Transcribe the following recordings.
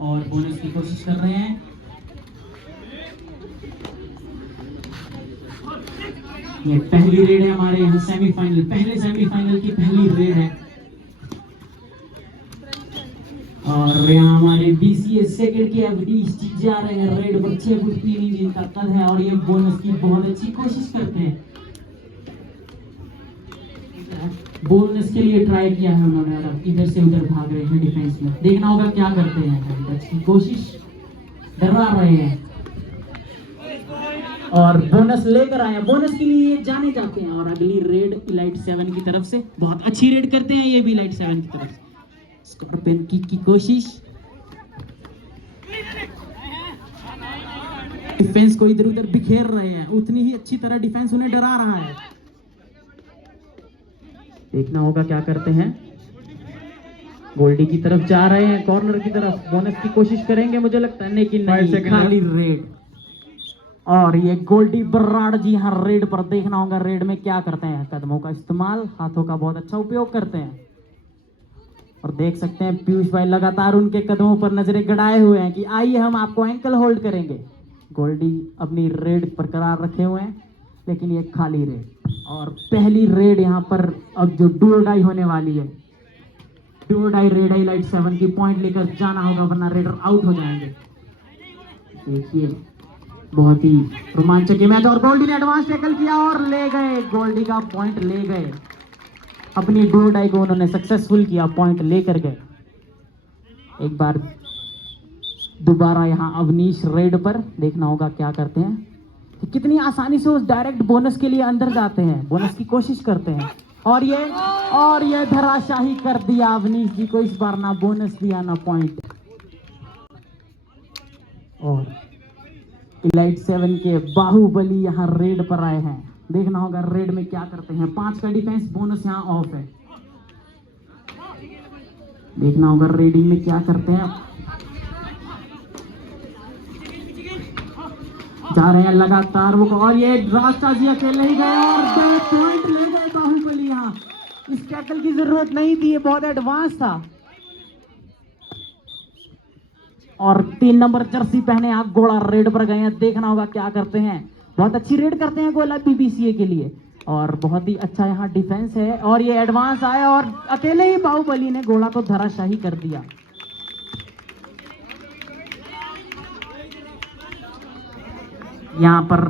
और बोनस की कोशिश कर रहे हैं। ये पहली रेड है हमारे यहाँ सेमीफाइनल, पहले सेमीफाइनल की पहली रेड है। और यहाँ हमारे BCA सेकंड के अवनीश जी जा रहे हैं रेड पर 6 फुट 3 इंच इनका कद है और ये बोनस की बहुत अच्छी कोशिश करते हैं। बोनस के लिए ट्राई किया है उन्होंने और इधर से उधर भाग रहे हैं डिफेंस में। देखना होगा क्या करते हैं। टच की कोशिश, डरा रहे हैं और बोनस लेकर आए। बोनस के लिए जाने जाते हैं और अगली रेड इलाइट 7 की तरफ से। बहुत अच्छी रेड करते हैं ये भी इलाइट 7 की तरफ से। स्कॉर्पियन किक की कोशिश, डिफेंस को इधर उधर बिखेर रहे हैं। उतनी ही अच्छी तरह डिफेंस उन्हें डरा रहा है। देखना होगा क्या करते हैं। गोल्डी की तरफ जा रहे हैं, कॉर्नर की तरफ बोनस की कोशिश करेंगे मुझे लगता है, लेकिन नहीं, खाली रेड। और ये गोल्डी बराड़ जी यहाँ रेड पर। देखना होगा रेड में क्या करते हैं। कदमों का इस्तेमाल, हाथों का बहुत अच्छा उपयोग करते हैं। और देख सकते हैं पीयूष भाई लगातार उनके कदमों पर नजरें गड़ाए हुए हैं कि आइए हम आपको एंकल होल्ड करेंगे। गोल्डी अपनी रेड बरकरार रखे हुए हैं, लेकिन ये खाली रेड। और पहली रेड यहाँ पर अब जो डू और डाई होने वाली है। डू और डाई रेड इलाइट 7 की पॉइंट लेकर जाना होगा, वरना रेडर आउट हो जाएंगे। देखिए बहुत ही रोमांचक मैच। और गोल्डी ने एडवांस टैकल किया और ले गए, गोल्डी का पॉइंट ले गए। अपनी डू और डाई को उन्होंने सक्सेसफुल किया, पॉइंट लेकर गए। एक बार दोबारा यहाँ अवनीश रेड पर। देखना होगा क्या करते हैं कि कितनी आसानी से उस डायरेक्ट बोनस के लिए अंदर जाते हैं, बोनस की कोशिश करते हैं। और ये धराशाही कर दिया अवनीश जी को। इस बार ना बोनस दिया ना पॉइंट। और इलाइट 7 के बाहुबली यहाँ रेड पर आए हैं। देखना होगा रेड में क्या करते हैं। 5 का डिफेंस, बोनस यहाँ ऑफ है। देखना होगा रेडिंग में क्या करते हैं। जा रहे हैं लगातार वो, और ये रास्ता जी अकेले ही गए और 2 पॉइंट ले गए बाहुबली। यहाँ इस टैकल की जरूरत नहीं थी, ये बहुत एडवांस था। और 3 नंबर जर्सी पहने आप गोला रेड पर गए हैं। देखना होगा क्या करते हैं। बहुत अच्छी रेड करते हैं गोला BBCA के लिए और बहुत ही अच्छा यहाँ डिफेंस है। और ये एडवांस आए और अकेले ही बाहुबली ने गोला को धराशाही कर दिया। यहाँ पर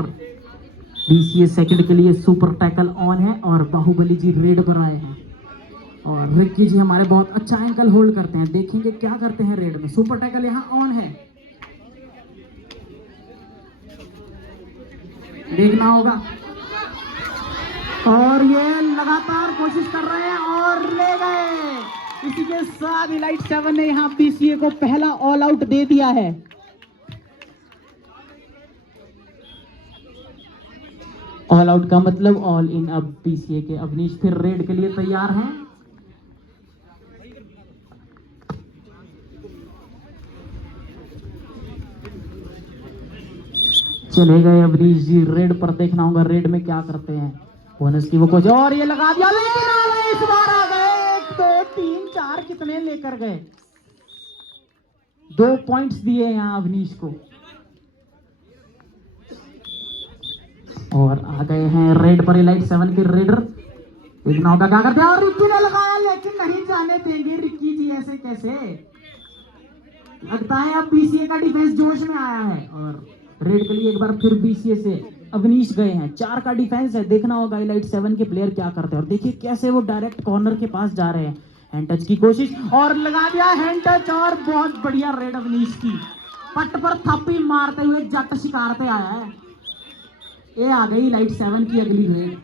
BCA सेकंड के लिए सुपर टैकल ऑन है और बाहुबली जी रेड पर आए हैं। और रिक्की जी हमारे बहुत अच्छा एंकल होल्ड करते हैं। देखेंगे क्या करते हैं रेड में। सुपर टैकल यहाँ ऑन है, देखना होगा। और ये लगातार कोशिश कर रहे हैं और ले गए। इसी के साथ इलाइट 7 ने यहाँ BCA को पहला ऑल आउट दे दिया है। ऑल आउट का मतलब ऑल इन। अब BCA के अवनीश फिर रेड के लिए तैयार हैं। चले गए अवनीश जी रेड पर। देखना होगा रेड में क्या करते हैं। बोनस की वो कोशिश और ये लगा दिया, लेकिन आ गए, इस बार आ गए। 1 2 3 4 कितने लेकर गए। 2 पॉइंट्स दिए यहाँ अवनीश को। और आ गए हैं रेड पर इलाइट 7 के रेडर। देखना होगा क्या करते हैं। और रिक्की ने लगाया, लेकिन नहीं जाने देंगे रिक्की जी, ऐसे कैसे। लगता है अब BCA का डिफेंस जोश में आया है। और रेड के लिए एक बार फिर BCA से अवनीश गए हैं। 4 का डिफेंस है। देखना होगा इलाइट 7 के प्लेयर क्या करते हैं। और देखिए कैसे वो डायरेक्ट कॉर्नर के पास जा रहे हैं। हैंड टच की कोशिश और लगा दिया हैंड टच। और बहुत बढ़िया रेड अवनीश की। पट पर थप्पी मारते हुए जट शिकारते आया है। ये आ गई इलाइट 7 की अगली रेड।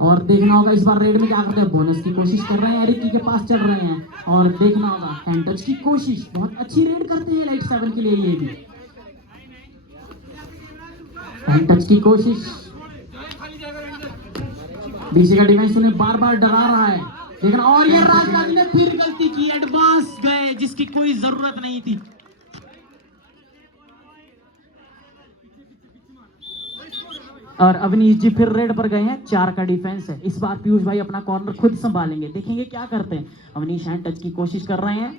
और देखना होगा इस बार रेड में क्या करते हैं। बोनस की कोशिश कर रहे हैं, रिक्की के पास चल रहे हैं। और देखना होगा हैंड टच की कोशिश। बहुत अच्छी रेड करते हैं इलाइट 7 के लिए। ये भी हैंड टच की कोशिश। BCA का डिफेंस उन्हें बार बार डरा रहा है। देखना, और ये राजनाथ ने फिर गलती की, एडवांस गए जिसकी कोई जरूरत नहीं थी। और अवनीश जी फिर रेड पर गए हैं। 4 का डिफेंस है। इस बार पीयूष भाई अपना कॉर्नर खुद संभालेंगे। देखेंगे क्या करते हैं। अवनीश हैंड टच की कोशिश कर रहे हैं।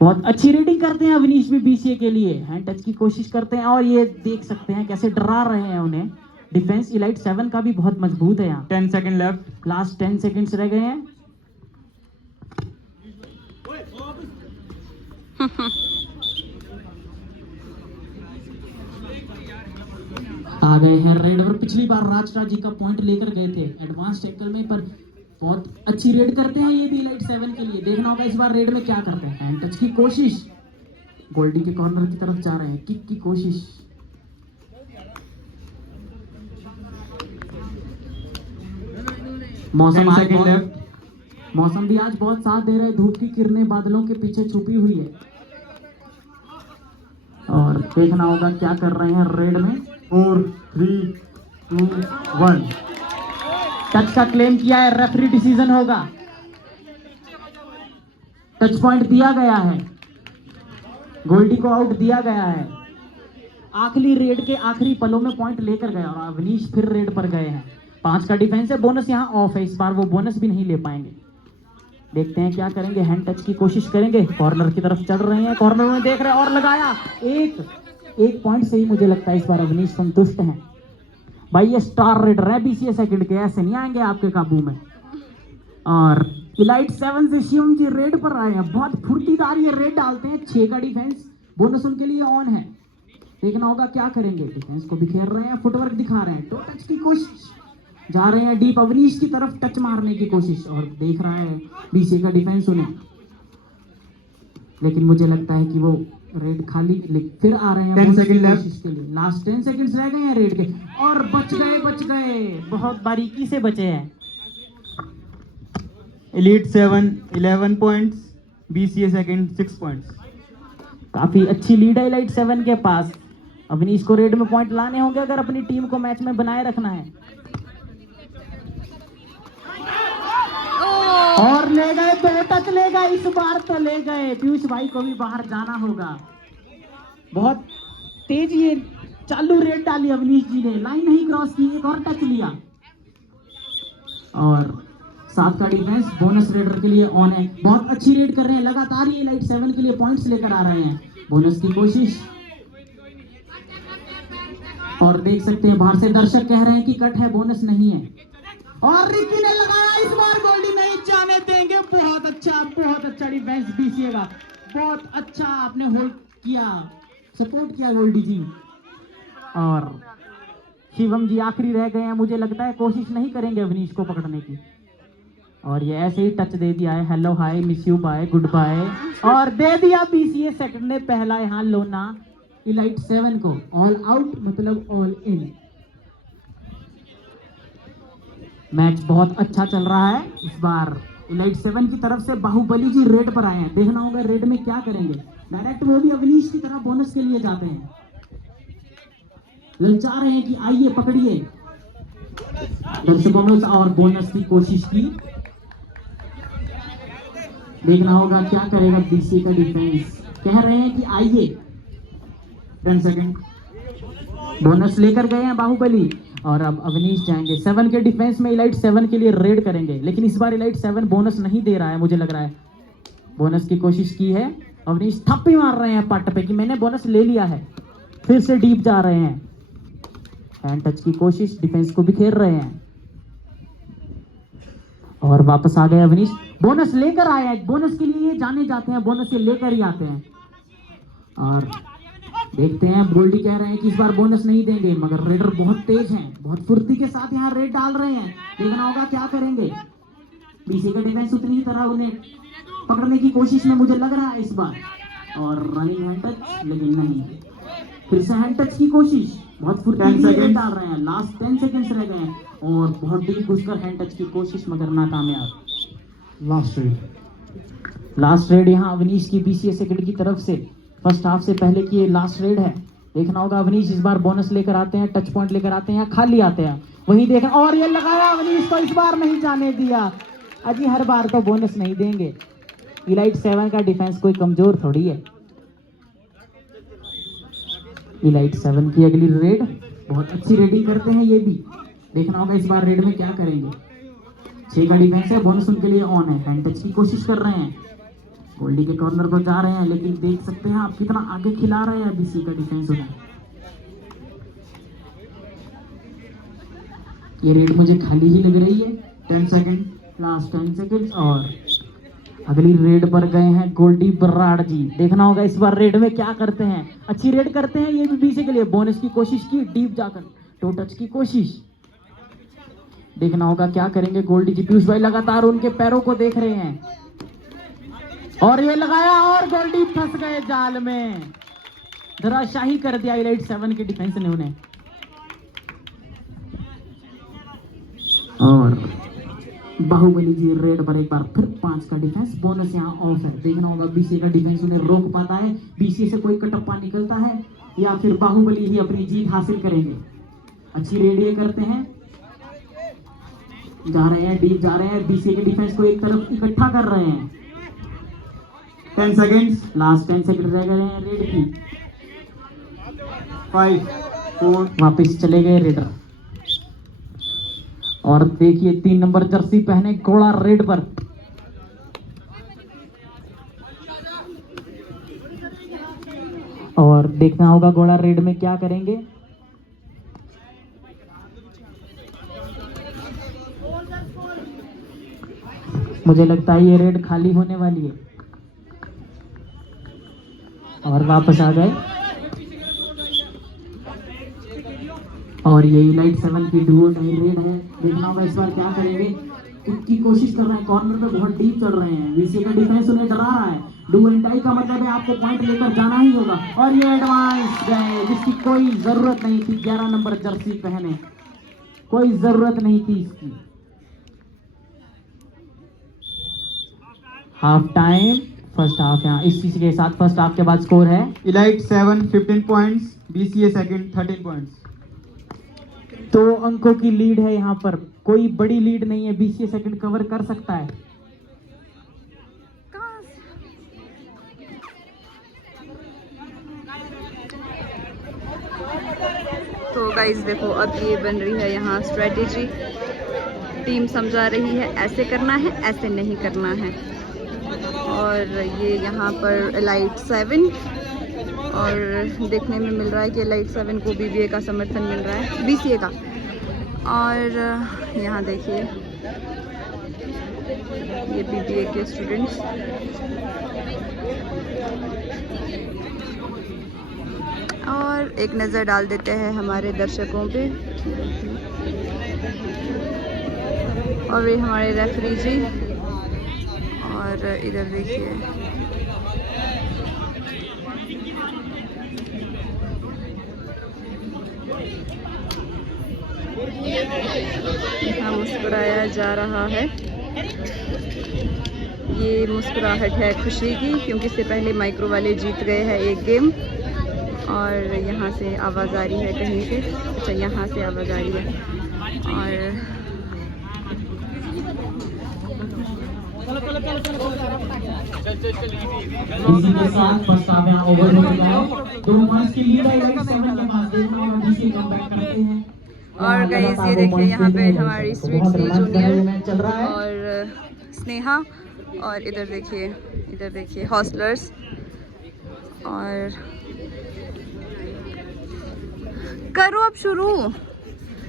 बहुत अच्छी रेटिंग करते हैं अवनीश भी बीसीए के लिए। हैंड टच की कोशिश करते हैं और ये देख सकते हैं कैसे डरा रहे हैं उन्हें। डिफेंस इलाइट 7 का भी बहुत मजबूत है यहाँ। 10 सेकंड लेफ्ट। लास्ट 10 सेकंड्स रह गए हैं। आ गए हैं रेड। और पिछली बार राज जी का पॉइंट लेकर गए थे एडवांस टैकल में, पर बहुत अच्छी रेड करते हैं ये भी इलाइट 7 के लिए। देखना होगा इस बार रेड में क्या करते हैं। हैंड टच की कोशिश, गोल्डी के कॉर्नर की तरफ जा रहे हैं, किक की कोशिश। मौसम भी आज बहुत साथ दे रहा है। धूप की किरणें बादलों के पीछे छुपी हुई है। और देखना होगा क्या कर रहे हैं रेड में। 4 3 2 1। टच का क्लेम किया है, रेफरी डिसीजन होगा। टच पॉइंट दिया गया है, गोल्डी को आउट दिया गया है। आखिरी रेड के आखिरी पलों में पॉइंट लेकर गया और अवनीश फिर रेड पर गए हैं। 5 का डिफेंस है, बोनस यहाँ ऑफ है। इस बार वो बोनस भी नहीं ले पाएंगे। देखते हैं क्या करेंगे। हैंड टच की कोशिश करेंगे, कॉर्नर की तरफ चढ़ रहे हैं, कॉर्नर में देख रहे हैं और लगाया। एक पॉइंट से ही मुझे लगता है इस बार अवनीश संतुष्ट हैं। भाई ये स्टार रेडर है बीसीए सेकंड के, ऐसे नहीं आएंगे आपके काबू में। और इलाइट 7 से शिवम जी रेड पर आए हैं। बहुत फुर्तीदार ये रेड डालते हैं। 6 का डिफेंस, बोनस उनके लिए ऑन है। देखना होगा क्या करेंगे। डिफेंस को बिखेर रहे हैं, फुटवर्क दिखा रहे हैं। 2 टच की कोशिश, जा रहे हैं डीप अवनीश की तरफ टच मारने की कोशिश। और देख रहा है बीसीए का डिफेंस उन्हें, लेकिन मुझे लगता है कि वो रेड खाली फिर आ रहे हैं 10 सेकंड कोशिश के लिए। लास्ट 10 सेकंड्स रह गए हैं रेड के और बच गए, बहुत बारीकी से बचे हैं। Elite 7 11 points, BCA second 6 points. काफी अच्छी लीड है इलाइट 7 के पास। अवनीश को रेड में पॉइंट लाने होंगे अगर अपनी टीम को मैच में बनाए रखना है। और ले गए, 2 टच ले गए इस बार तो ले गए। पीयूष भाई को भी बाहर जाना होगा। बहुत तेज ये चालू रेड डाली अवनीश जी ने, लाइन नहीं क्रॉस की, एक और टच लिया। और 7 का डिफेंस बोनस रेडर के लिए ऑन है। बहुत अच्छी रेड कर रहे हैं, लगातार ये इलाइट 7 के लिए पॉइंट्स लेकर आ रहे हैं। बोनस की कोशिश, और देख सकते हैं बाहर से दर्शक कह रहे हैं कि कट है, बोनस नहीं है। और रिकी ने लगाया, इस बार गोल्डी नहीं जाने देंगे। बहुत अच्छा डिफेंस बीसीए का, बहुत अच्छा आपने होल्ड किया, सपोर्ट किया गोल्डी जी। और शिवम जी आखिरी रह गए हैं, मुझे लगता है कोशिश नहीं करेंगे अवनीश को पकड़ने की। और ये ऐसे ही टच दे दिया है, hello hi miss you bye goodbye, और दे दिया बीसीए सेकंड ने पहला यहाँ लोना इलाइट 7 को। ऑल आउट मतलब ऑल इन। मैच बहुत अच्छा चल रहा है। इस बार इलाइट 7 की तरफ से बाहुबली जी रेड पर आए हैं। देखना होगा रेड में क्या करेंगे। डायरेक्ट वो भी अवनीश की तरह बोनस के लिए जाते हैं, ललचा रहे हैं कि आइए पकड़िए। दर्शकों में और बोनस की कोशिश की। देखना होगा क्या करेगा बीसीए का डिफेंस। कह रहे हैं कि आइए। 10 सेकंड। बोनस लेकर गए हैं बाहुबली और अब अवनीश जाएंगे। 7 के डिफेंस में इलाइट 7 के लिए रेड करेंगे, लेकिन इस बार इलाइट 7 बोनस नहीं दे रहा है, मुझे लग रहा है। बोनस की कोशिश की है अवनीश, थप्पी मार रहे हैं पट पे कि मैंने बोनस ले लिया है। फिर से डीप जा रहे हैं। हैंड टच की कोशिश, डिफेंस को बिखेर रहे हैं और वापस आ गए अवनीश। बोनस लेकर आए हैं, बोनस के लिए ये जाने जाते हैं, बोनस ये लेकर ही आते हैं। और देखते हैं, गोल्डी कह रहे हैं कि इस बार बोनस नहीं देंगे, मगर रेडर बहुत तेज हैं, बहुत फुर्ती के साथ यहाँ रेड डाल रहे हैं। देखना होगा क्या करेंगे। बीसी का डिफेंस उतनी ही तरह उन्हें पकड़ने की कोशिश में मुझे लग रहा है इस बार। और रनिंग हैंड टच, लेकिन नहीं। फिर से हैंड टच की कोशिश, बहुत फुर्ती से रेड डाल रहे हैं। लास्ट 10 सेकंड्स रह गए हैं और बहुत डीप घुसकर हैंड टच की कोशिश मगर नाकामयाब। लास्ट रेड यहाँ अवनीश की बीसीए सेकंड की तरफ से, फर्स्ट हाफ से पहले की ये लास्ट रेड है। देखना होगा अवनीश इस बार बोनस लेकर आते हैं, टच पॉइंट लेकर आते हैं या खाली आते हैं, वही देखना। और ये लगाया अवनीश को, इस बार नहीं जाने दिया। अजी हर बार तो बोनस नहीं देंगे। इलाइट 7 का डिफेंस कोई कमजोर थोड़ी है। इलाइट 7 की अगली रेड, बहुत अच्छी रेडिंग करते हैं ये भी। देखना होगा इस बार रेड में क्या करेंगे। 6 का डिफेंस है, बोनस उनके लिए ऑन है। हैंड टच की कोशिश कर रहे हैं, गोल्डी के कॉर्नर पर जा रहे हैं, लेकिन देख सकते हैं आप कितना आगे खिला रहे हैं बीसी का डिफेंस उन्हें। ये रेड मुझे खाली ही लग रही है। 10 सेकंड। लास्ट 10 सेकंड और अगली रेड पर गए हैं गोल्डी बराड़ जी। देखना होगा इस बार रेड में क्या करते हैं। अच्छी रेड करते हैं ये भी बीसी के लिए। बोनस की कोशिश की, डीप जाकर टो टच की कोशिश। देखना होगा क्या करेंगे गोल्डी जी। पीयूष भाई लगातार उनके पैरों को देख रहे हैं और ये लगाया और गोल्डी फंस गए जाल में। धराशाही कर दिया इलाइट 7 के डिफेंस ने उन्हें। और बाहुबली जी रेड पर एक बार फिर 5 का डिफेंस। बोनस यहाँ ऑफ है। देखना होगा बीसी का डिफेंस उन्हें रोक पाता है, बीसी से कोई कटप्पा निकलता है या फिर बाहुबली ही अपनी जीत हासिल करेंगे। अच्छी रेड ये करते हैं, जा रहे हैं डीप जा रहे हैं। बीसी के डिफेंस को एक तरफ इकट्ठा कर रहे हैं। 10 सेकंड्स। लास्ट 10 सेकंड रह गए हैं रेड की। 5 4 वापस चले गए रेडर। और देखिए 3 नंबर जर्सी पहने घोड़ा रेड पर। और देखना होगा घोड़ा रेड में क्या करेंगे। मुझे लगता है ये रेड खाली होने वाली है। और वापस आ गए। और ये इलाइट 7 की डुओ नहीं रेड है। देखना होगा इस बार क्या करेंगे। की कोशिश कर रहे हैं, कॉर्नर पे बहुत डीप चल रहे हैं। बीसी का डिफेंस उन्हें डरा रहा है। डुओ एंटाई का मतलब है आपको पॉइंट लेकर जाना ही होगा। और ये एडवांस गए जिसकी कोई जरूरत नहीं थी। 11 नंबर जर्सी पहने, कोई जरूरत नहीं थी इसकी। Half time first half. यहाँ इस चीज के साथ फर्स्ट हाफ के बाद स्कोर है elite 7 15 points, BCA second 13 points. 2 अंकों की लीड है यहाँ पर, कोई बड़ी लीड नहीं है। बीसीए सेकंड कवर कर सकता है। तो गाइस देखो अब ये बन रही है यहाँ स्ट्रेटेजी। टीम समझा रही है ऐसे करना है, ऐसे नहीं करना है। और ये यहाँ पर एलाइट 7 और देखने में मिल रहा है कि एलाइट 7 को बीबीए का समर्थन मिल रहा है, बीसीए का। और यहाँ देखिए ये बीबीए के स्टूडेंट्स। और एक नज़र डाल देते हैं हमारे दर्शकों पे। और ये हमारे रेफरी जी। और इधर देखिए यहाँ मुस्कुराया जा रहा है। ये मुस्कुराहट है खुशी की, क्योंकि इससे पहले माइक्रो वाले जीत गए हैं एक गेम। और यहाँ से आवाज़ आ रही है कहीं से। अच्छा यहाँ से आवाज़ आ रही है। और इसी के साथ फर्स्ट हाफ यहाँ ओवर हो गया है। 2 मैच की लीड है इलाइट 7 के पास। देखना होगा बीसी कमबैक करते हैं। और गाइस ये देखिए यहाँ पे हमारी स्वीट सी जूनियर चल रहा है और स्नेहा। और इधर देखिए हॉस्टलर्स। और करो अब शुरू।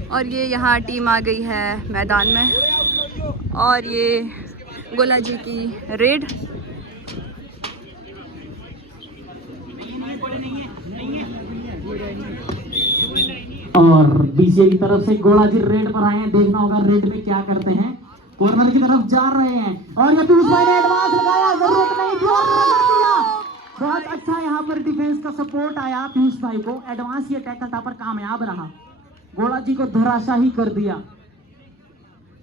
और ये यहाँ टीम आ गई है मैदान में। और ये गोला जी की रेड। और बीसीए की तरफ से गोला जी रेड पर आए हैं। देखना होगा रेड में क्या करते हैं। कॉर्नर की तरफ जा रहे हैं और ये पीयूष भाई ने एडवांस लगाया, जरूरत नहीं थी और रगड़ दिया। बहुत अच्छा यहाँ पर डिफेंस का सपोर्ट आया पीयूष भाई को। एडवांस ये टैकल था पर कामयाब रहा। गोला जी को धराशाही कर दिया,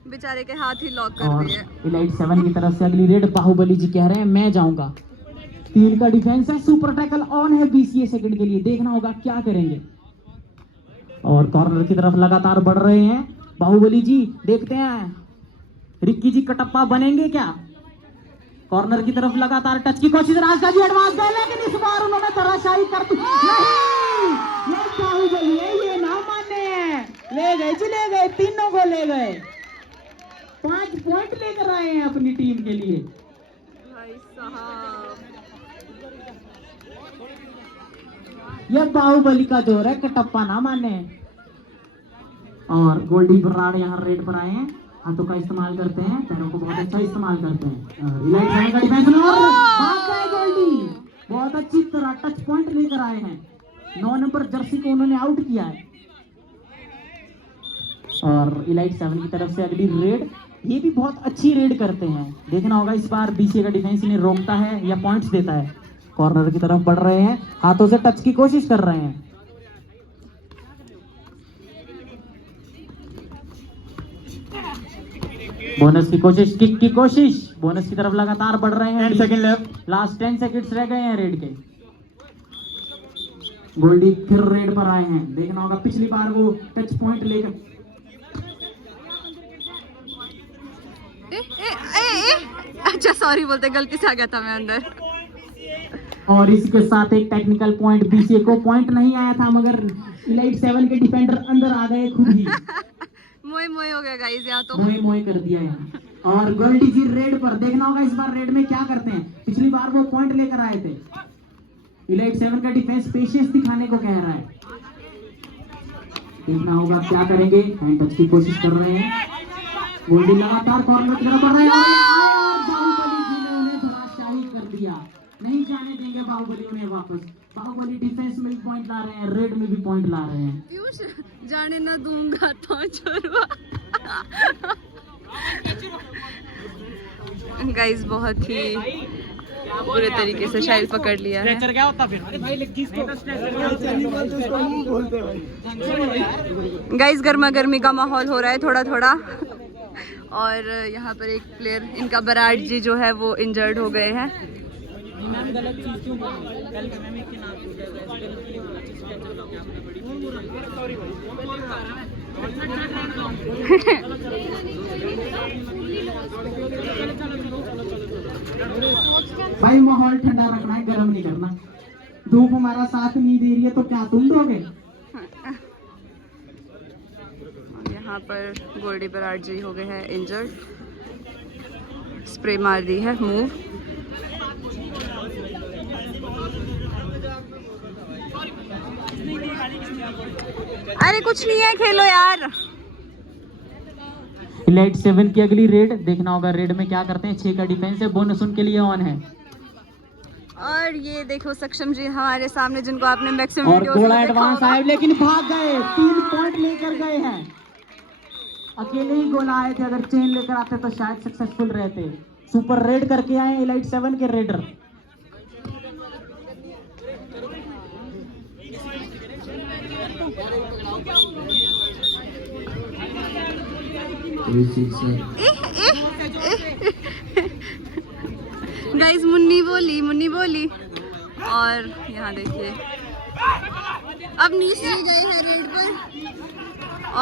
बेचारे के हाथ ही लॉक कर दिए। इलाइट 7 की तरफ से अगली रेड। बाहुबली जी कह रहे हैं मैं जाऊंगा। 3 का डिफेंस है, सुपर टैकल ऑन है बीसीए सेकंड के लिए। देखना होगा क्या करेंगे। और कॉर्नर की तरफ लगातार बढ़ रहे हैं बाहुबली जी। देखते हैं रिक्की जी कटप्पा बनेंगे क्या। कॉर्नर की तरफ लगातार टच की कोशिश। राजका जी एडवांस गए, लेकिन इस बार उन्होंने धराशाही कर दी। नहीं, ये बाहुबली है, ये ना माने हैं। ले गए जी, ले गए, तीनों को ले गए। 5 पॉइंट लेकर आए हैं अपनी टीम के लिए। भाई साहब, ये बाहुबली का जोर है, कटप्पा ना माने। और गोल्डी बराड़ यहाँ रेड पर आए हैं, हाथों का इस्तेमाल करते हैं, पैरों को बहुत अच्छा इस्तेमाल करते हैं। इलाइट 7 का डिफेंस और भाग गए गोल्डी, बहुत अच्छी तरह टच पॉइंट लेकर आए हैं। 9 नंबर जर्सी को उन्होंने आउट किया है। और इलाइट 7 की तरफ से अगली रेड, ये भी बहुत अच्छी रेड करते हैं। देखना होगा इस बार बीसीए का डिफेंस इन्हें रोकता है या पॉइंट्स देता है। कॉर्नर की तरफ बढ़ रहे हैं, हाथों से टच की कोशिश कर रहे हैं। बोनस की कोशिश, किक की कोशिश, बोनस की तरफ लगातार बढ़ रहे हैं। 10 सेकंड लेफ्ट, लास्ट 10 सेकंड्स रह गए हैं रेड के। गोल्डी फिर रेड पर आए हैं, देखना होगा पिछली बार वो टच पॉइंट लेकर। अच्छा सॉरी बोलते, गलती से आ गया था मैं अंदर। और इसके साथ एक टेक्निकल पॉइंट, बीसीए को पॉइंट नहीं आया था, मगर इलाइट 7 के डिफेंडर अंदर आ गए खुद ही। मोए मोए हो गया गाइस, यहाँ तो मोए मोए कर दिया यहाँ। और गोल्डी जी रेड पर, देखना होगा इस बार रेड में क्या करते हैं। पिछली बार वो पॉइंट लेकर आए थे। इलाइट 7 का डिफेंस पेशेंस दिखाने को कह रहा है, देखना होगा क्या करेंगे। हैंड टच की कोशिश कर रहे हैं। गोल्डी लगातार कॉर्नर की तरफ बढ़ रहे हैं और बाहुबली जी ने उन्हें धराशायी कर दिया। नहीं जाने देंगे बाहुबली उन्हें वापस। बाहुबली डिफेंस में भी पॉइंट ला रहे हैं, रेड में भी पॉइंट ला रहे हैं। पीयूष जाने ना दूंगा तो छोड़वा। गाइस बहुत ही बुरे तरीके से शायद पकड़ लिया है। क्या होता फिर? गाइस गर्मा गर्मी का माहौल हो रहा है थोड़ा थोड़ा। और यहाँ पर एक प्लेयर इनका बराड़ जी जो है वो इंजर्ड हो गए हैं। भाई माहौल ठंडा रखना है, गर्म नहीं करना। धूप हमारा साथ नहीं दे रही है तो क्या तुम दोगे? यहाँ पर गोल्डी बराड़ जी हो गए हैं इंजर्ड, स्प्रे मार दी है मूव। अरे कुछ नहीं है, खेलो यार। इलाइट 7 की अगली रेड, देखना होगा रेड में क्या करते हैं। 6 का डिफेंस है, बोनस उनके लिए ऑन है। और ये देखो सक्षम जी हमारे सामने, जिनको आपने मैक्सिमम और गोला एडवांस आए लेकिन भाग गए, 3 पॉइंट लेकर गए हैं। अकेले ही गोला आए थे, अगर चेन लेकर आते तो शायद सक्सेसफुल रहते। सुपर रेड करके आए इलाइट 7 के रेडर। गाइस मुन्नी बोली। और यहाँ देखिए अब नीचे गए हैं रेड पर।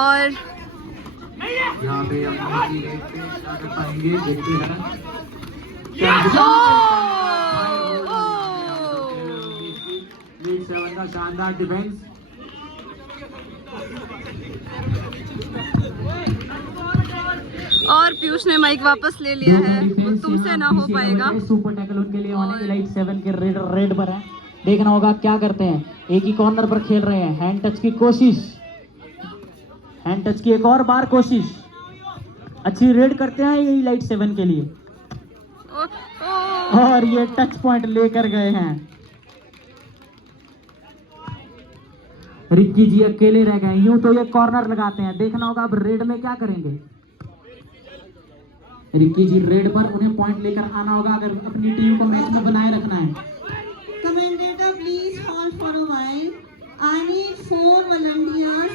और यहाँ पे हम क्या कर पाएंगे देखते हैं। इलाइट 7 का शानदार डिफेंस। और पीयूष ने माइक वापस ले लिया है, तुमसे ना हो पाएगा। सुपर टैकल उनके लिए ऑन है। इलाइट 7 के रेडर रेड पर है, देखना होगा क्या करते हैं। एक ही कॉर्नर पर खेल रहे हैं। हैंड टच की कोशिश, हैंड टच की एक और बार कोशिश। अच्छी रेड करते हैं ये इलाइट 7 के लिए। और ये टच पॉइंट लेकर गए हैं। रिक्की जी अकेले रह गए, यूं तो ये कॉर्नर लगाते हैं। देखना होगा अब रेड में क्या करेंगे। रिक्की जी रेड पर, उन्हें पॉइंट लेकर आना होगा अगर अपनी टीम को मैच में बनाए रखना है। Commentator, please hold for a while. I need 4 volunteers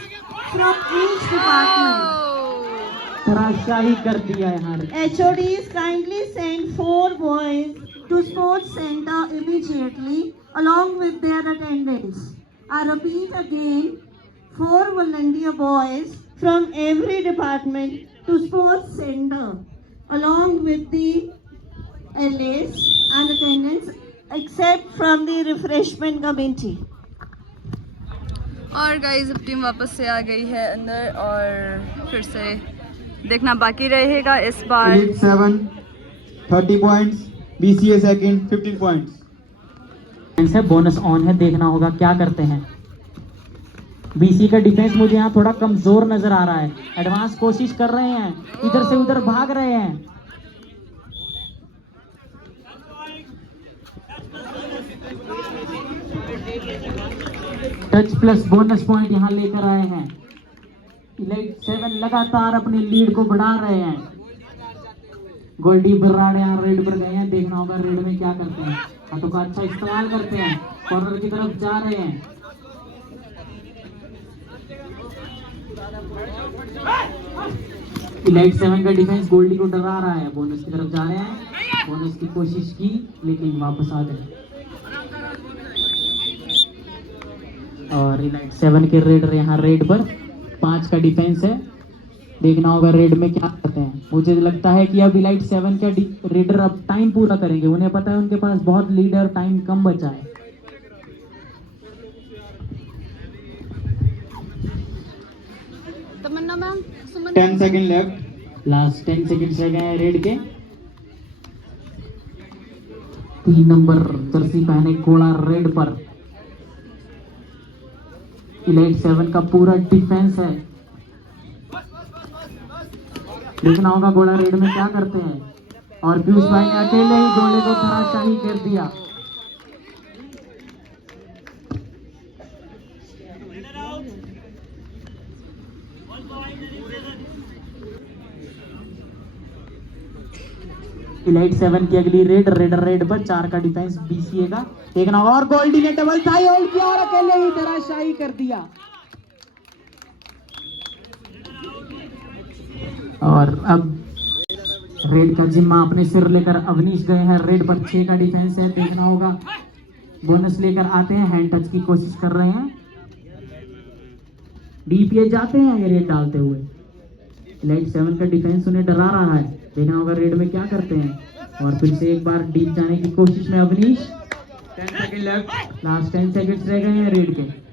from each department. धराशायी कर दिया यहाँ। HODs kindly send 4 boys to sports center immediately along with their attendants. I repeat again, 4 volunteer boys from every department to sports center along with the LAs and attendants except from the refreshment committee. और guys अब team वापस से आ गई है अंदर, और फिर से देखना बाकी रहेगा इस बार। Elite 7 30 points, BCA second 15 points. है बोनस ऑन है, देखना होगा क्या करते हैं। बीसी का डिफेंस मुझे यहाँ थोड़ा कमजोर नजर आ रहा है। एडवांस कोशिश कर रहे हैं, इधर से उधर भाग रहे हैं। टच प्लस बोनस पॉइंट यहाँ लेकर आए हैं। इलाइट 7 लगातार अपनी लीड को बढ़ा रहे हैं। गोल्डी बर्राड़ यहाँ रेड पर गए हैं, देखना होगा रेड में क्या करते हैं। हाथों का अच्छा इस्तेमाल करते हैं, कॉर्नर की तरफ जा रहे हैं। इलाइट 7 का डिफेंस गोल्डी को डरा रहा है, बोनस की तरफ जा रहे हैं। बोनस की कोशिश की लेकिन वापस आ गए। और इलाइट 7 के रेडर यहाँ रेड पर 5 का डिफेंस है, देखना होगा रेड में क्या करते हैं। मुझे लगता है कि अब इलाइट 7 का रेडर अब टाइम पूरा करेंगे, उन्हें पता है उनके पास बहुत लीड और टाइम कम बचा है। Tamanna ma'am 10 seconds left. Last 10 seconds रह गए हैं रेड के। 3 नंबर जर्सी पहने कोड़ा रेड पर। इलाइट 7 का पूरा डिफेंस है, देखना होगा गोला रेड में क्या करते हैं। और पीयूष भाई ने अकेले ही गोले को धराशाही कर दिया। इलाइट 7 की अगली रेडर रेड पर 4 का डिफेंस बीसीए का, देखना होगा। और गोल्डी ने डबल थाई होल्ड किया और अकेले ही धराशाही कर दिया। और अब रेड का जिम्मा अपने सिर लेकर अवनीश गए हैं। रेड पर 6 का डिफेंस है, देखना होगा। बोनस लेकर आते हैं, हैंड टच की कोशिश कर रहे हैं। डीपीए जाते हैं ये रेड डालते हुए। इलाइट 7 का डिफेंस उन्हें डरा रहा है, देखना होगा रेड में क्या करते हैं। और फिर से एक बार डीप जाने की कोशिश में Avneesh. 10 seconds left. Last 10 seconds रह गए हैं रेड के।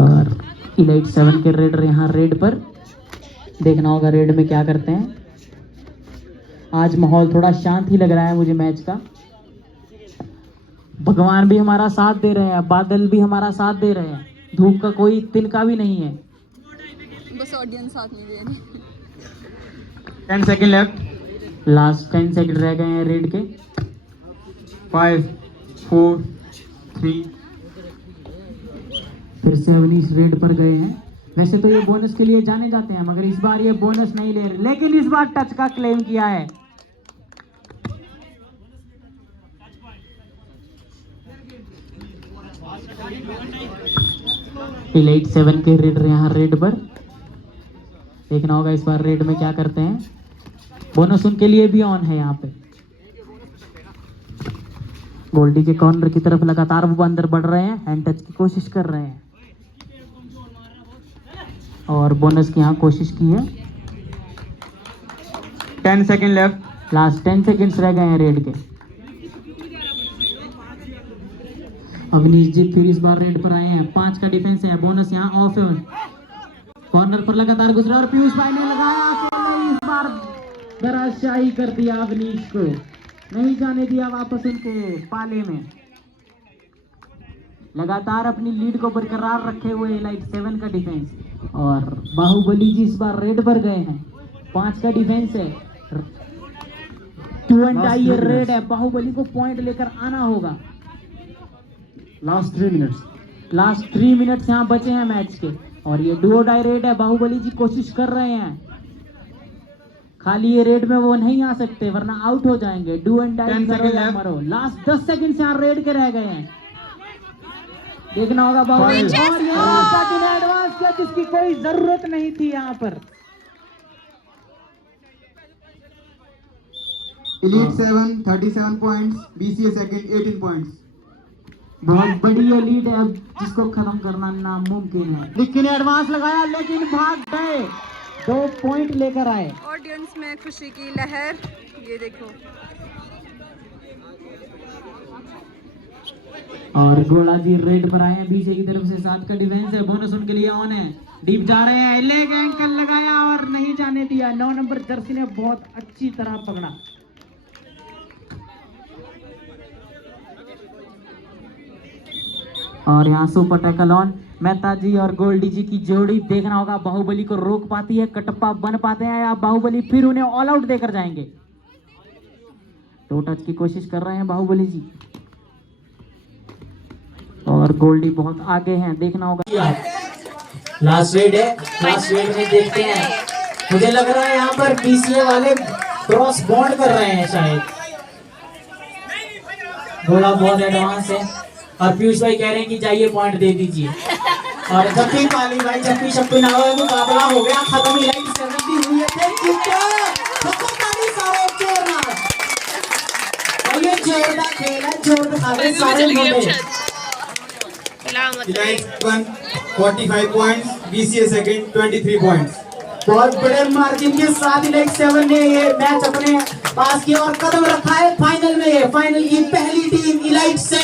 और इलाइट 7 के रेडर यहाँ रेड पर, देखना होगा रेड में क्या करते हैं। आज माहौल थोड़ा शांत ही लग रहा है मुझे मैच का। भगवान भी हमारा साथ दे रहे हैं, बादल भी हमारा साथ दे रहे हैं, धूप का कोई तिनका भी नहीं है। बस ऑडियंस साथ नहीं दे रही। 10 seconds left. लास्ट 10 सेकंड रह गए हैं रेड के। 5 4 3. फिर से अवनीश रेड पर गए हैं। वैसे तो ये बोनस के लिए जाने जाते हैं, मगर इस बार ये बोनस नहीं ले रहे, लेकिन इस बार टच का क्लेम किया है। इलाइट 7 के रेडर यहाँ रेड पर, देखना होगा इस बार रेड में क्या करते हैं। बोनस उनके लिए भी ऑन है यहाँ पे। गोल्डी के कॉर्नर की तरफ लगातार वो अंदर बढ़ रहे हैं, हैंड टच की कोशिश कर रहे हैं। और बोनस की यहाँ कोशिश की है। 10 seconds left. लास्ट 10 सेकंड्स रह गए हैं रेड के। अवनीश जी फिर इस बार रेड पर आए हैं, 5 का डिफेंस है, बोनस यहाँ ऑफ है। कॉर्नर पर लगातार गुजरा और पीयूष भाई ने लगाया, अकेले इस बार धराशाही कर दिया अवनीश को, नहीं जाने दिया वापस उनके पाले में। लगातार अपनी लीड को बरकरार रखे हुए इलाइट 7 का डिफेंस। और बाहुबली जी इस बार रेड पर गए हैं, 5 का डिफेंस है। 2 and die ये रेड है, बाहुबली को पॉइंट लेकर आना होगा। Last 3 minutes. लास्ट 3 मिनट्स यहाँ बचे हैं मैच के। और ये डुओ डाई रेड है, बाहुबली जी कोशिश कर रहे हैं। खाली ये रेड में वो नहीं आ सकते वरना आउट हो जाएंगे। डू एंड डाई करो या मरो। लास्ट 10 सेकंड यहाँ रेड के रह गए हैं, देखना होगा बाहुबली। और यहाँ साथी ने एडवांस किया जिसकी कोई जरूरत नहीं थी यहाँ पर। Elite 7 37 points. BCA second 18 points. बहुत बड़ी ये लीड है, अब जिसको खत्म करना नामुमकिन है। लेकिन एडवांस लगाया लेकिन भाग गए, 2 पॉइंट लेकर आए। ऑडियंस में खुशी की लहर, ये देखो। और गोला जी रेड पर आए हैं, बीचे की तरफ से 7 का डिफेंस है, बोनस उनके लिए ऑन है। डीप जा रहे हैं, लेग एंकल लगाया और नहीं जाने दिया। 9 नंबर जर्सी ने बहुत अच्छी तरह पकड़ा। और यहाँ सुपर टैकल ऑन। मेहता जी और गोल्डी जी की जोड़ी देखना होगा, बाहुबली को रोक पाती है, कटप्पा बन पाते हैं या बाहुबली फिर उन्हें ऑल आउट देकर जाएंगे। टो टच की कोशिश कर रहे हैं बाहुबली जी और गोल्डी बहुत आगे हैं, देखना होगा। लास्ट रेड है, लास्ट रेड में देखते हैं। मुझे लग रहा है यहाँ पर बीसीए वाले क्रॉस बॉन्ड कर रहे हैं शायद। घोड़ा बहुत एडवांस है और पीयूष भाई कह रहे हैं कि जाइए पॉइंट दे दीजिए। और जब भी पाली भाई, जब भी शक्ति ना हो, मुकाबला हो गया खत्म। इलाइट 70 हुई है, और ये जोरदार खेल है, जोरदार सारे लोग। 45 points, BCA second 23 points. बहुत बड़े मार्जिन के साथ इलाइट 7 ने ये मैच अपने पास किया और कदम रखा है फाइनल में। ये फाइनल की पहली टीम इलाइट 7